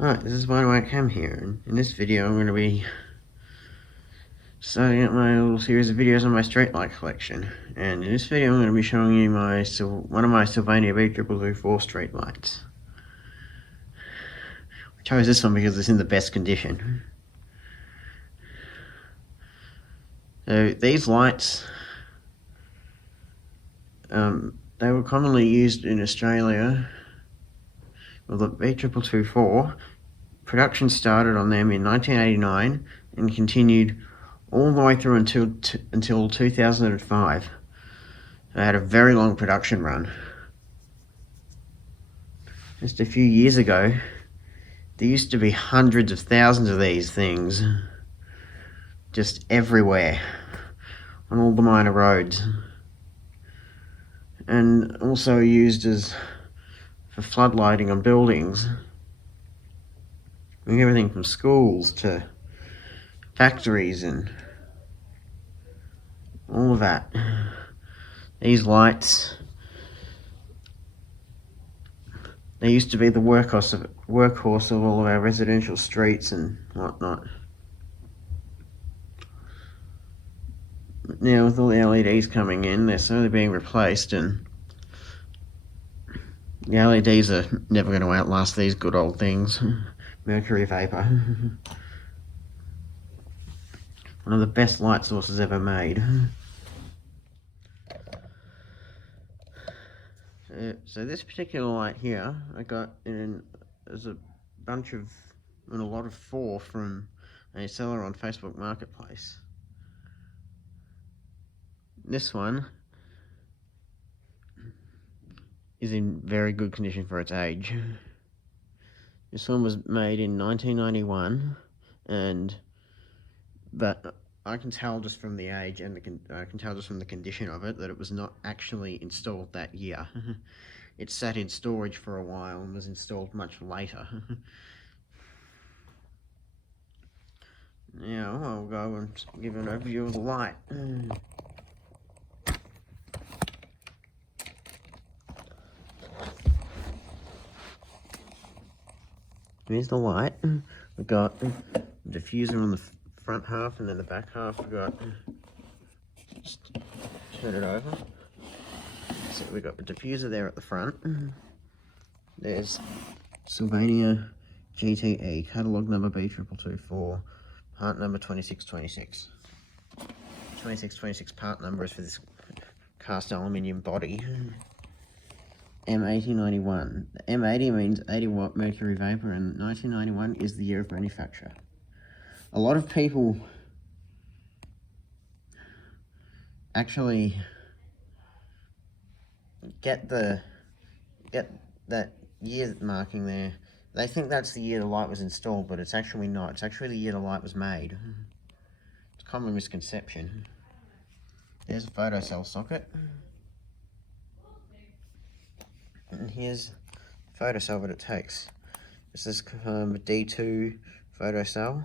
Alright, this is Why Do I Cam here, and in this video I'm going to be starting up my little series of videos on my straight light collection. And in this video I'm going to be showing you one of my Sylvania B2224 straight lights. I chose this one because it's in the best condition. So these lights, they were commonly used in Australia. Well, the B2224, production started on them in 1989 and continued all the way through until 2005. I had a very long production run. Just a few years ago, there used to be hundreds of thousands of these things just everywhere on all the minor roads, and also used for floodlighting on buildings, everything from schools to factories and all of that. These lights, they used to be the workhorse of all of our residential streets and whatnot. Now with all the LEDs coming in, they're slowly being replaced, and the LEDs are never going to outlast these good old things. Mercury vapor. One of the best light sources ever made. So this particular light here, I got as a lot of 4 from a seller on Facebook Marketplace. This one is in very good condition for its age. This one was made in 1991, but I can tell just from the age and I can tell just from the condition of it that it was not actually installed that year. It sat in storage for a while and was installed much later. Now I'll go and give an overview of the light. Here's the light. We've got the diffuser on the front half, and then the back half we've got, just turn it over. So we've got the diffuser there at the front. There's Sylvania GTE, catalogue number B2224, part number 2626. 2626 part number is for this cast aluminium body. M8091. The M80 means 80 watt mercury vapor, and 1991 is the year of manufacture. A lot of people actually get that year marking there. They think that's the year the light was installed, but it's actually not. It's actually the year the light was made. It's a common misconception. There's a photocell socket. And here's the photocell that it takes. This is a D2 photocell.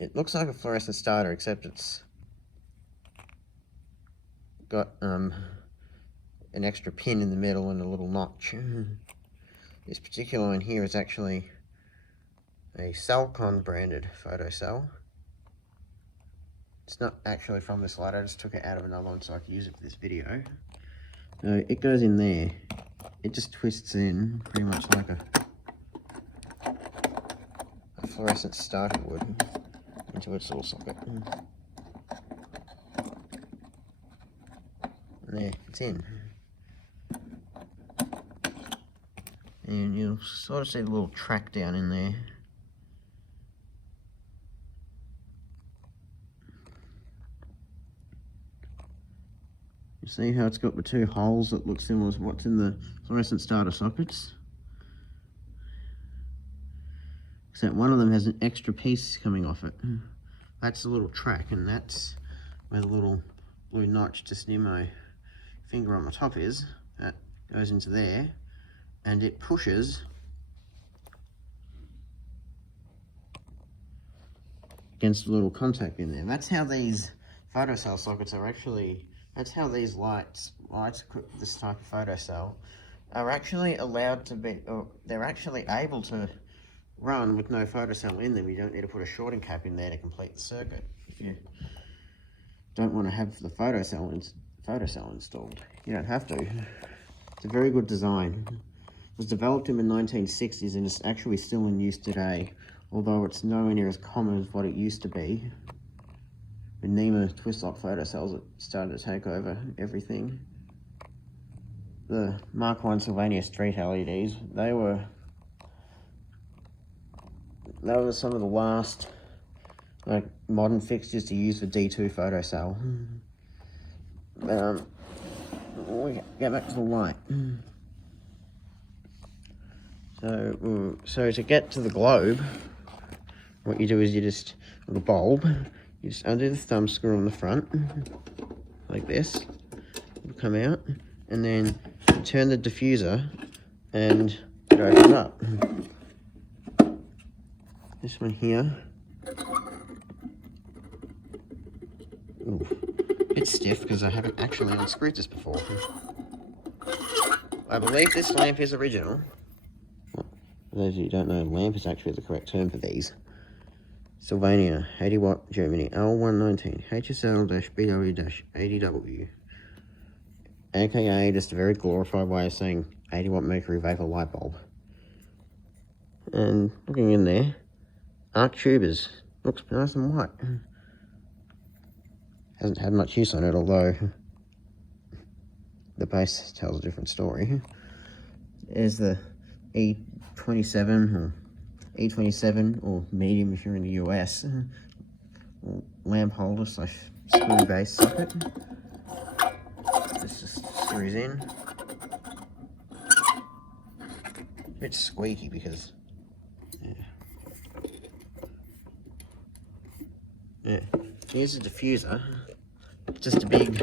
It looks like a fluorescent starter, except it's got an extra pin in the middle and a little notch. This particular one here is actually a Cellcon branded photocell. It's not actually from this light, I just took it out of another one so I could use it for this video. So it goes in there. It just twists in pretty much like a fluorescent starter would into its little socket. And there, it's in. And you'll sort of see the little track down in there. You see how it's got the 2 holes that look similar to what's in the fluorescent starter sockets? Except one of them has an extra piece coming off it. That's the little track, and that's where the little blue notch just near my finger on the top is. That goes into there, and it pushes against the little contact in there. That's how these photocell sockets are actually, that's how these lights equipped with this type of photocell are actually allowed to be, or they're actually able to run with no photocell in them. You don't need to put a shorting cap in there to complete the circuit if you don't want to have the photocell installed. You don't have to. It's a very good design. It was developed in the 1960s and it's actually still in use today, although it's nowhere near as common as what it used to be. With NEMA twist lock photocells, it started to take over everything. The Mark I Sylvania Street LEDs, they were some of the last like modern fixtures to use the D2 photocell. We get back to the light. So to get to the globe, what you do is you just, with the bulb, you just undo the thumb screw on the front, like this. It'll come out, and then turn the diffuser, and it opens up. This one here. Ooh, a bit stiff because I haven't actually unscrewed this before. I believe this lamp is original. For those of you who don't know, lamp is actually the correct term for these. Sylvania, 80 watt, Germany, L119, HSL-BW-80W. AKA just a very glorified way of saying 80 watt mercury vapor light bulb. And looking in there, arc tubers, looks nice and white. Hasn't had much use on it, although the base tells a different story. There's the E27 or E27 or medium if you're in the US, lamp holder / screw base socket. This just screws in. A bit squeaky because yeah. Here's a diffuser, just a big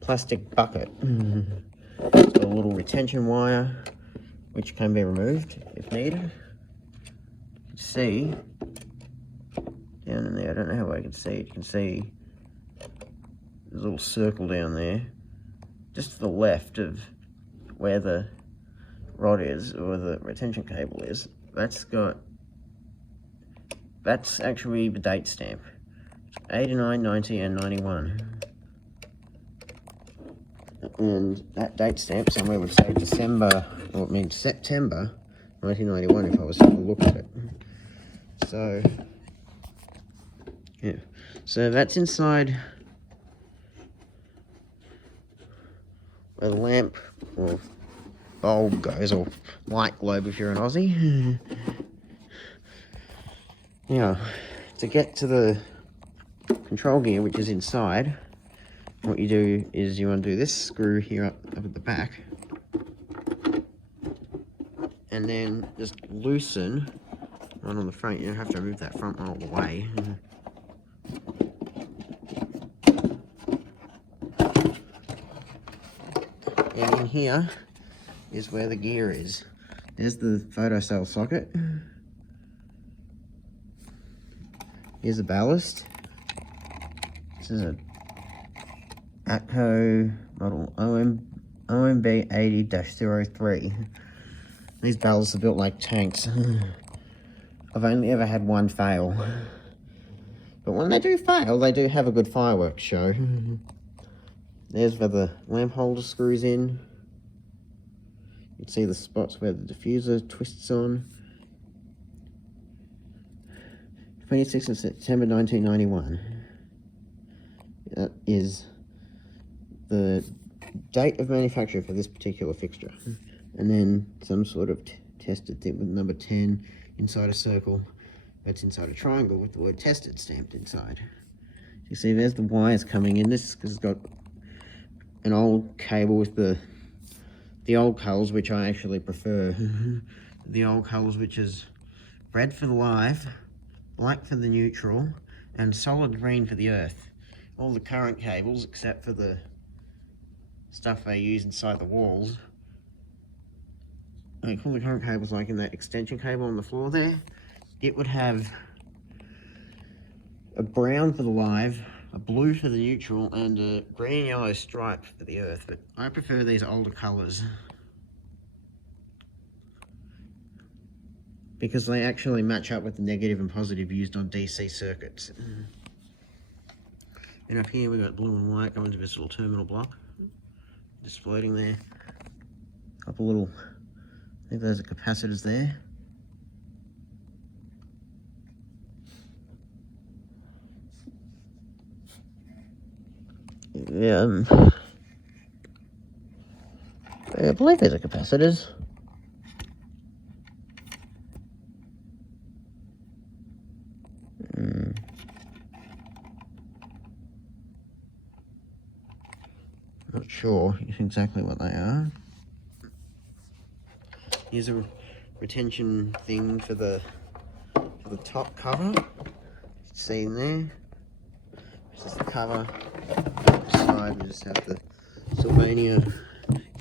plastic bucket. It's got a little retention wire which can be removed if needed. You can see down in there, I don't know how I can see it, you can see there's a little circle down there, just to the left of where the rod is, or the retention cable is. That's actually the date stamp. 89, 90 and 91. And that date stamp somewhere would say September 1991 if I was to look at it. So, yeah. So that's inside where the lamp or bulb goes, or light globe if you're an Aussie. Now, to get to the control gear, which is inside, what you do is you undo this screw here up at the back, and then just loosen one on the front. You don't have to remove that front one all the way. And in here is where the gear is. There's the photocell socket. Here's the ballast. This is a ATCO model OMB 80-03. These ballasts are built like tanks. I've only ever had one fail. But when they do fail, they do have a good fireworks show. There's where the lamp holder screws in. You can see the spots where the diffuser twists on. 26th of September 1991. That is the date of manufacture for this particular fixture. And then some sort of tested thing with number 10 inside a circle. That's inside a triangle with the word tested stamped inside. You see there's the wires coming in. This has got an old cable with the old colours, which I actually prefer. The old colours, which is red for the live, black for the neutral, and solid green for the earth. All the current cables, except for the stuff they use inside the walls, like all the current cables, like in that extension cable on the floor there, it would have a brown for the live, a blue for the neutral and a green and yellow stripe for the earth, but I prefer these older colours because they actually match up with the negative and positive used on DC circuits. And up here we've got blue and white going to this little terminal block, just floating there. A couple little, I think those are capacitors there. Yeah, I believe these are capacitors. Not sure exactly what they are. Here's a retention thing for the top cover. See in there. This is the cover. Side we just have the Sylvania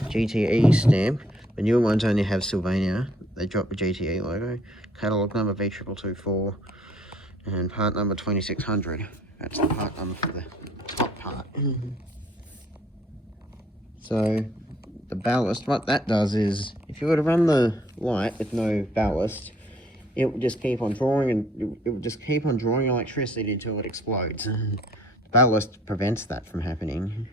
GTE stamp. The newer ones only have Sylvania. They drop the GTE logo. Catalogue number V2224 and part number 2600. That's the part number for the top part. So the ballast, what that does is, if you were to run the light with no ballast, it will just keep on drawing, and it will just keep on drawing electricity until it explodes. Ballast prevents that from happening.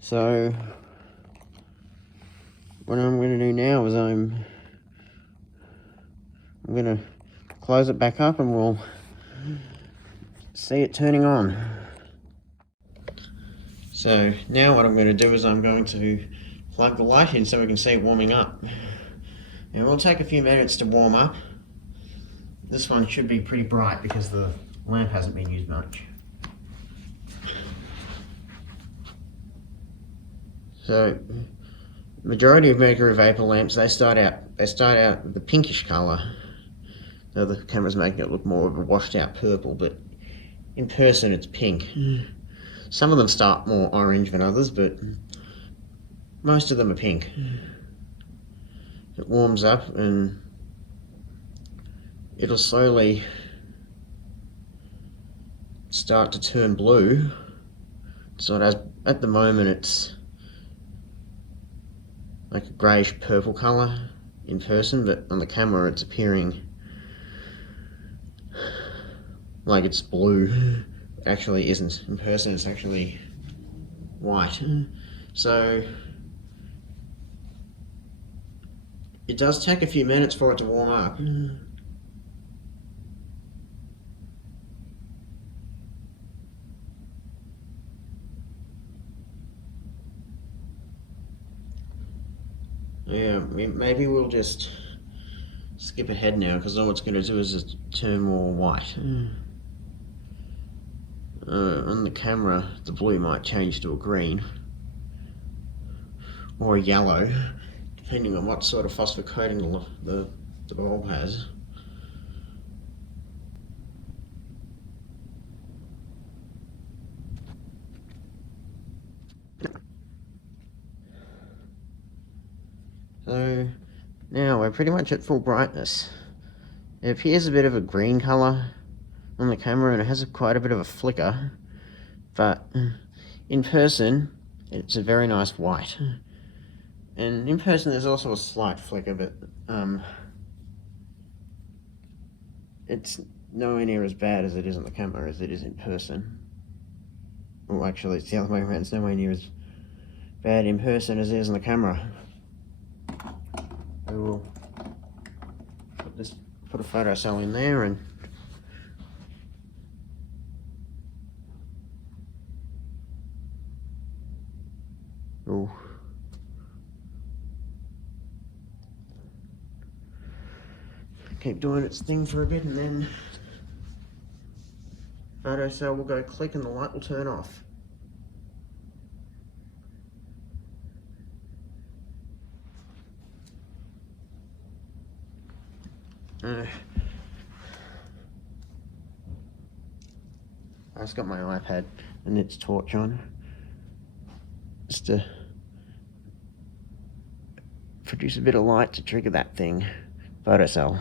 So what I'm going to do now is I'm going to close it back up and we'll see it turning on. So now what I'm going to do is I'm going to plug the light in so we can see it warming up. And we'll take a few minutes to warm up. This one should be pretty bright because the lamp hasn't been used much. So majority of mercury vapor lamps, they start out with the pinkish colour. So the camera's making it look more of a washed out purple, but in person it's pink. Some of them start more orange than others, but most of them are pink. It warms up and it'll slowly start to turn blue. So it has, at the moment it's like a greyish purple colour in person, but on the camera it's appearing like it's blue. It actually isn't. In person it's actually white. So it does take a few minutes for it to warm up. Yeah, maybe we'll just skip ahead now because all it's going to do is just turn more white. On the camera, the blue might change to a green or a yellow, depending on what sort of phosphor coating the bulb has. So now we're pretty much at full brightness. It appears a bit of a green colour on the camera and it has quite a bit of a flicker, but in person it's a very nice white. And in person there's also a slight flicker, but it's nowhere near as bad as it is on the camera as it is in person. Well, actually it's the other way around, it's nowhere near as bad in person as it is on the camera. We will put a photo cell in there and keep doing its thing for a bit, and then photo cell will go click and the light will turn off. I just got my iPad and its torch on just to produce a bit of light to trigger that thing, photo cell.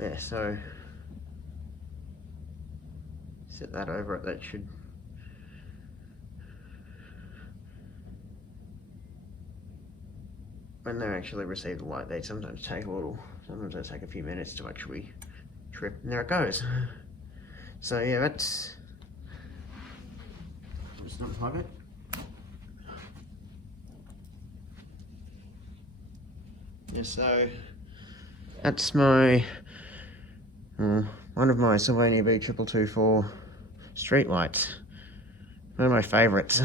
Yeah, so set that over it. That should when they actually receive the light, they sometimes take a few minutes to actually trip, and there it goes. So yeah, that's just unplug it. Yeah, so that's my one of my Sylvania B2224 street lights. One of my favourites.